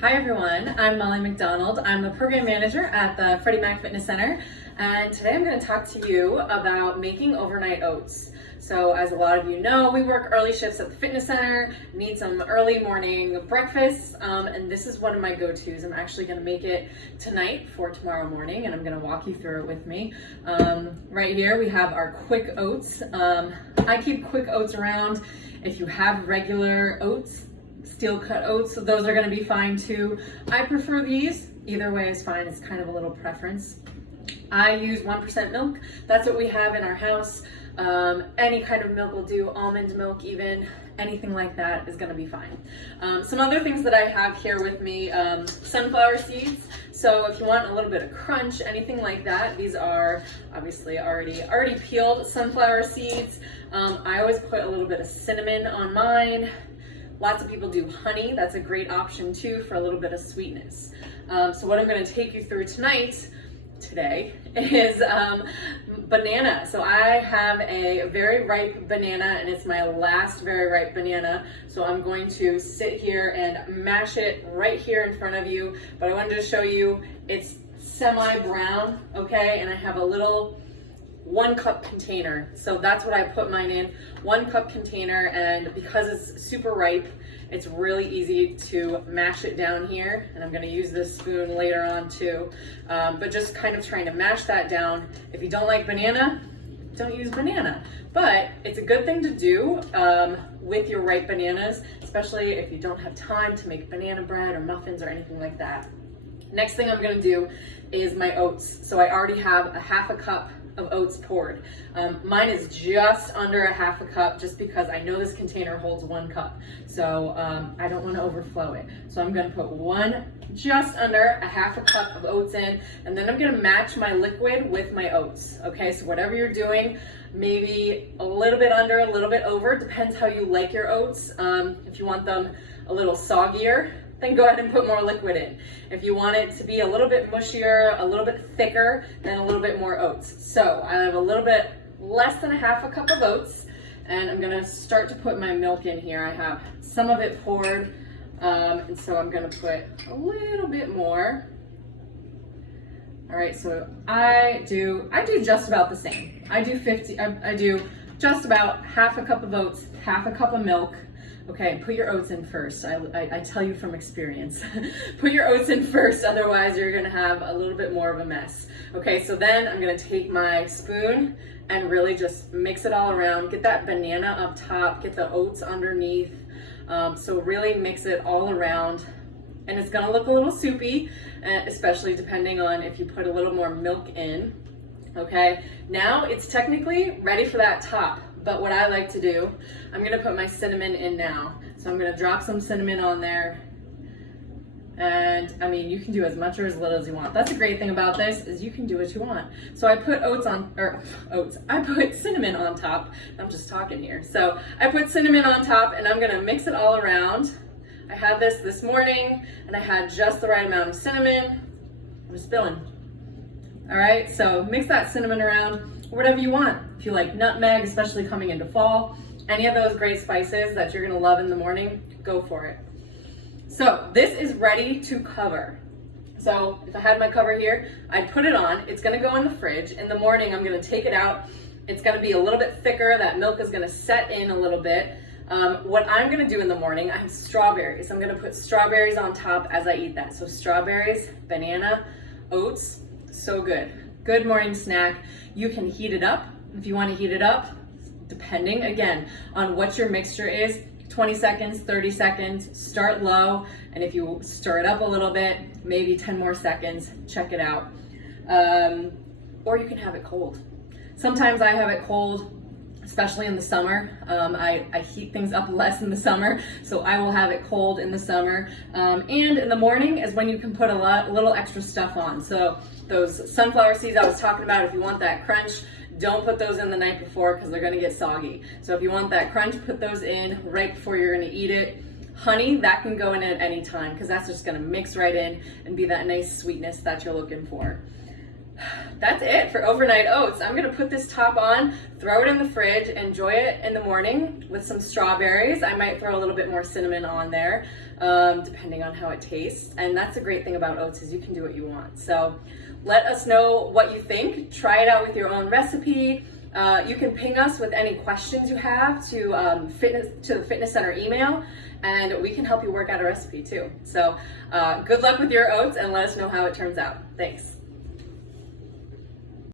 Hi everyone, I'm Molly McDonald. I'm the program manager at the Freddie Mac Fitness Center, and today I'm going to talk to you about making overnight oats. So as a lot of you know, we work early shifts at the fitness center, need some early morning breakfast, and this is one of my go-tos. I'm actually going to make it tonight for tomorrow morning, and I'm going to walk you through it with me. Right here we have our quick oats. I keep quick oats around. If you have regular oats, steel cut oats, so those are going to be fine too. I prefer these. Either way is fine. It's kind of a little preference. I use 1% milk. That's what we have in our house. Any kind of milk will do, almond milk even, anything like that is going to be fine. Some other things that I have here with me, sunflower seeds. So if you want a little bit of crunch, anything like that, these are obviously already peeled sunflower seeds. I always put a little bit of cinnamon on mine. Lots of people do honey. That's a great option too for a little bit of sweetness. So what I'm going to take you through today is banana. So I have a very ripe banana, and it's my last very ripe banana. So I'm going to sit here and mash it right here in front of you. But I wanted to show you it's semi-brown, okay? And I have a little 1 cup container. So that's what I put mine in, 1 cup container, and because it's super ripe, it's really easy to mash it down here. And I'm gonna use this spoon later on too. But just kind of trying to mash that down. If you don't like banana, don't use banana. But it's a good thing to do with your ripe bananas, especially if you don't have time to make banana bread or muffins or anything like that. Next thing I'm gonna do is my oats. So I already have a 1/2 cup of oats poured. Mine is just under a 1/2 cup, just because I know this container holds 1 cup. So I don't want to overflow it. So I'm going to put just under a 1/2 cup of oats in, and then I'm going to match my liquid with my oats. Okay, so whatever you're doing, maybe a little bit under, a little bit over, depends how you like your oats. If you want them a little soggier, then go ahead and put more liquid in. If you want it to be a little bit mushier, a little bit thicker, then a little bit more oats. So I have a little bit less than a 1/2 cup of oats, and I'm gonna start to put my milk in here. I have some of it poured, and so I'm gonna put a little bit more. All right, so I do just about the same. I do just about 1/2 cup of oats, 1/2 cup of milk. Okay, put your oats in first. I tell you from experience. Put your oats in first, otherwise you're gonna have a little bit more of a mess. Okay, so then I'm gonna take my spoon and really just mix it all around. Get that banana up top, get the oats underneath. So really mix it all around. And it's gonna look a little soupy, especially depending on if you put a little more milk in. Okay, now it's technically ready for that top. But what I like to do, I'm gonna put my cinnamon in now. So I'm gonna drop some cinnamon on there. And I mean, you can do as much or as little as you want. That's the great thing about this, is you can do what you want. So I put I put cinnamon on top. I'm just talking here. So I put cinnamon on top, and I'm gonna mix it all around. I had this morning, and I had just the right amount of cinnamon. I'm spilling. All right, so mix that cinnamon around, whatever you want. If you like nutmeg, especially coming into fall, any of those great spices that you're gonna love in the morning, go for it. So this is ready to cover. So if I had my cover here, I'd put it on. It's gonna go in the fridge. In the morning, I'm gonna take it out. It's gonna be a little bit thicker. That milk is gonna set in a little bit. What I'm gonna do in the morning, I have strawberries. I'm gonna put strawberries on top as I eat that. So strawberries, banana, oats, so good. Good morning snack. You can heat it up if you want to heat it up, depending again on what your mixture is. 20 seconds, 30 seconds, start low, and if you stir it up a little bit, maybe 10 more seconds, check it out. Or you can have it cold. Sometimes I have it cold, especially in the summer. I heat things up less in the summer, so I will have it cold in the summer. And in the morning is when you can put a little extra stuff on. So those sunflower seeds I was talking about, if you want that crunch, don't put those in the night before, because they're gonna get soggy. So if you want that crunch, put those in right before you're gonna eat it. Honey, that can go in at any time, because that's just gonna mix right in and be that nice sweetness that you're looking for. That's it for overnight oats. I'm gonna put this top on, throw it in the fridge, enjoy it in the morning with some strawberries. I might throw a little bit more cinnamon on there, depending on how it tastes. And that's the great thing about oats is you can do what you want. So let us know what you think. Try it out with your own recipe. You can ping us with any questions you have to the fitness center email, and we can help you work out a recipe too. So good luck with your oats and let us know how it turns out. Thanks.